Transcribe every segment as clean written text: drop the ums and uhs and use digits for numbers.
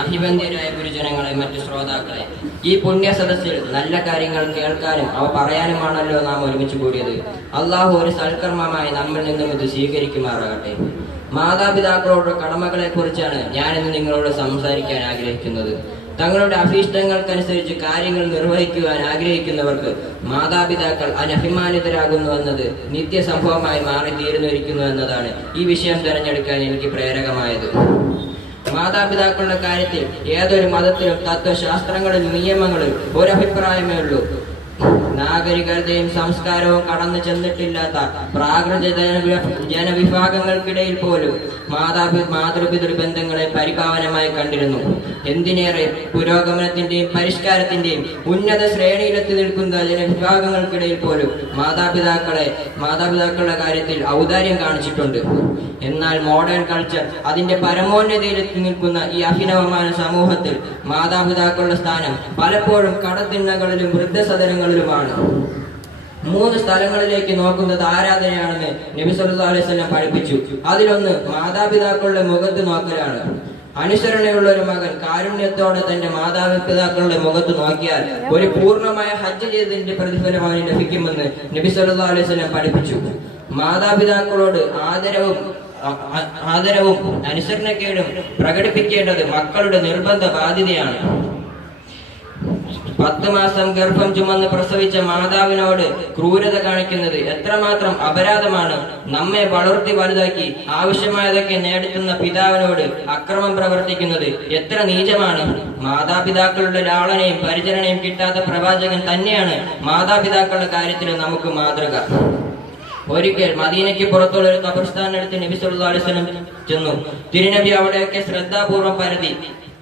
അഭിബന്ധ്യരായ ഗുരുജനങ്ങളെ, മറ്റു ശ്രോതാക്കളെ, ഈ പുണ്യ സദസ്സിൽ നല്ല കാര്യങ്ങൾ കേൾക്കാനും അവ പറയാനുമാണല്ലോ നാം ഒരുമിച്ച് കൂടിയത്. അള്ളാഹു ഒരു സൽക്കർമ്മമായി നമ്മിൽ നിന്നും ഇത് സ്വീകരിക്കുമാറാകട്ടെ. മാതാപിതാക്കളോട് കടമകളെ കുറിച്ചാണ് ഞാനിന്ന് നിങ്ങളോട് സംസാരിക്കാൻ ആഗ്രഹിക്കുന്നത്. തങ്ങളുടെ അഭീഷ്ടങ്ങൾക്കനുസരിച്ച് കാര്യങ്ങൾ നിർവഹിക്കുവാൻ ആഗ്രഹിക്കുന്നവർക്ക് മാതാപിതാക്കൾ അനഭിമാനിതരാകുന്നു എന്നത് നിത്യസംഭവമായി മാറിത്തീരുന്നിരിക്കുന്നു എന്നതാണ് ഈ വിഷയം തിരഞ്ഞെടുക്കാൻ എനിക്ക് പ്രേരകമായത്. മാതാപിതാക്കളുടെ കാര്യത്തിൽ ഏതൊരു മതത്തിലും തത്വശാസ്ത്രങ്ങളിലും നിയമങ്ങളിലും ഒരഭിപ്രായമേ ഉള്ളൂ. നാഗരികതയും സംസ്കാരവും കടന്നു ചെന്നിട്ടില്ലാത്ത പ്രാകൃത ജനവിഭാഗങ്ങൾക്കിടയിൽ പോലും മാതൃപിതൃ ബന്ധങ്ങളെ പരിപാവനമായി കണ്ടിരുന്നു. എന്തിനേറെ പുരോഗമനത്തിന്റെയും പരിഷ്കാരത്തിന്റെയും ഉന്നത ശ്രേണിയിലെത്തി നിൽക്കുന്ന ജനവിഭാഗങ്ങൾക്കിടയിൽ പോലും മാതാപിതാക്കളുടെ കാര്യത്തിൽ ഔദാര്യം കാണിച്ചിട്ടുണ്ട്. എന്നാൽ മോഡേൺ കൾച്ചർ അതിന്റെ പരമോന്നതയിലെത്തി നിൽക്കുന്ന ഈ അഭിനവമായ സമൂഹത്തിൽ മാതാപിതാക്കളുടെ സ്ഥാനം പലപ്പോഴും കടത്തിണ്ണകളിലും വൃദ്ധസദനങ്ങളിലുമാണ്. 3 സ്ഥലങ്ങളിലേക്ക് നോക്കുന്നത് ആരാധനയാണെന്ന് നബി സല്ലല്ലാഹു അലൈഹി വസല്ലം പഠിപ്പിച്ചു. അതിലൊന്ന് മാതാപിതാക്കളുടെ മുഖത്ത് നോക്കലാണ്. അനുസരണയുള്ള ഒരു മകൻ കാരുണ്യത്തോടെ തന്റെ മാതാപിതാക്കളുടെ മുഖത്ത് നോക്കിയാൽ ഒരു പൂർണ്ണമായ ഹജ്ജ് ചെയ്തതിന്റെ പ്രതിഫലം അവന് ലഭിക്കുമെന്ന് നബി സല്ലല്ലാഹു അലൈഹി വസല്ലം പഠിപ്പിച്ചു. മാതാപിതാക്കളോട് ആദരവും അനുസരണക്കേടും പ്രകടിപ്പിക്കേണ്ടത് മക്കളുടെ നിർബന്ധ ബാധ്യതയാണ്. 10 മാസം ഗർഭം ചുമന്ന് പ്രസവിച്ച മാതാവിനോട് ക്രൂരത കാണിക്കുന്നത് എത്രമാത്രം അപരാധമാണ്. നമ്മെ വളർത്തി വലുതാക്കി ആവശ്യമായതൊക്കെ നേടുന്ന പിതാവിനോട് അക്രമം പ്രവർത്തിക്കുന്നത് എത്ര നീചമാണ്. മാതാപിതാക്കളുടെ ലാളനയും പരിചരണയും കിട്ടാത്ത പ്രവാചകൻ തന്നെയാണ് മാതാപിതാക്കളുടെ കാര്യത്തിൽ നമുക്ക് മാതൃക. ഒരിക്കൽ മദീനയ്ക്ക് പുറത്തുള്ള ഒരു ഖബർസ്ഥാനടുത്ത് നബി സല്ലല്ലാഹു അലൈഹി വസല്ലം ചെന്നു. തിരുനബി അവിടെയൊക്കെ ശ്രദ്ധാപൂർവം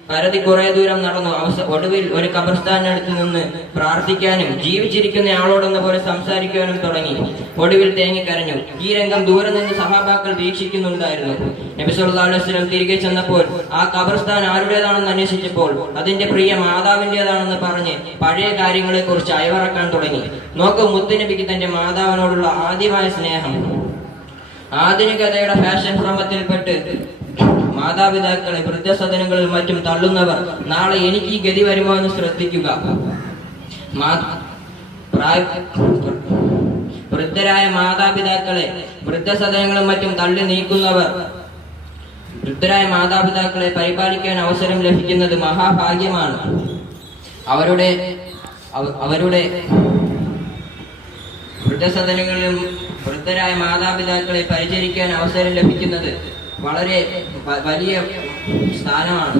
പരതി കുറെ ദൂരം നടന്നു. ഒടുവിൽ ഒരു ഖബർസ്ഥാനടുത്ത് നിന്ന് പ്രാർത്ഥിക്കാനും ജീവിച്ചിരിക്കുന്ന ആളോടെന്ന പോലെ സംസാരിക്കാനും തുടങ്ങി. ഒടുവിൽ തേങ്ങിക്കരഞ്ഞു. ഈ രംഗം ദൂരെ നിന്ന് സഹാബാക്കൾ വീക്ഷിക്കുന്നുണ്ടായിരുന്നു. നബി സല്ലല്ലാഹു അലൈഹി വസല്ലം തിരികെ ചെന്നപ്പോൾ ആ ഖബർസ്ഥാൻ ആരുടേതാണെന്ന് അന്വേഷിച്ചപ്പോൾ അതിന്റെ പ്രിയ മാതാവിന്റേതാണെന്ന് പറഞ്ഞ് പഴയ കാര്യങ്ങളെ കുറിച്ച് അയവറക്കാൻ തുടങ്ങി. നോക്കൂ, മുത്തുനബിക്ക് തന്റെ മാതാവിനോടുള്ള ആദ്യമായ സ്നേഹം. ആധുനികതയുടെ ഫാഷൻ ഭ്രമത്തിൽപ്പെട്ട് മാതാപിതാക്കളെ വൃദ്ധസദനങ്ങളിൽ മറ്റും തള്ളുന്നവർ നാളെ എനിക്ക് ഈ ഗതി വരുമോ എന്ന് ശ്രദ്ധിക്കുക. വൃദ്ധരായ മാതാപിതാക്കളെ വൃദ്ധസദനങ്ങളും മറ്റും തള്ളി നീക്കുന്നവർ വൃദ്ധരായ മാതാപിതാക്കളെ പരിപാലിക്കാൻ അവസരം ലഭിക്കുന്നത് മഹാഭാഗ്യമാണ്. അവരുടെ വൃദ്ധസദനങ്ങളിലും വൃദ്ധരായ മാതാപിതാക്കളെ പരിചരിക്കാൻ അവസരം ലഭിക്കുന്നത് വളരെ വലിയ സ്ഥാനമാണ്.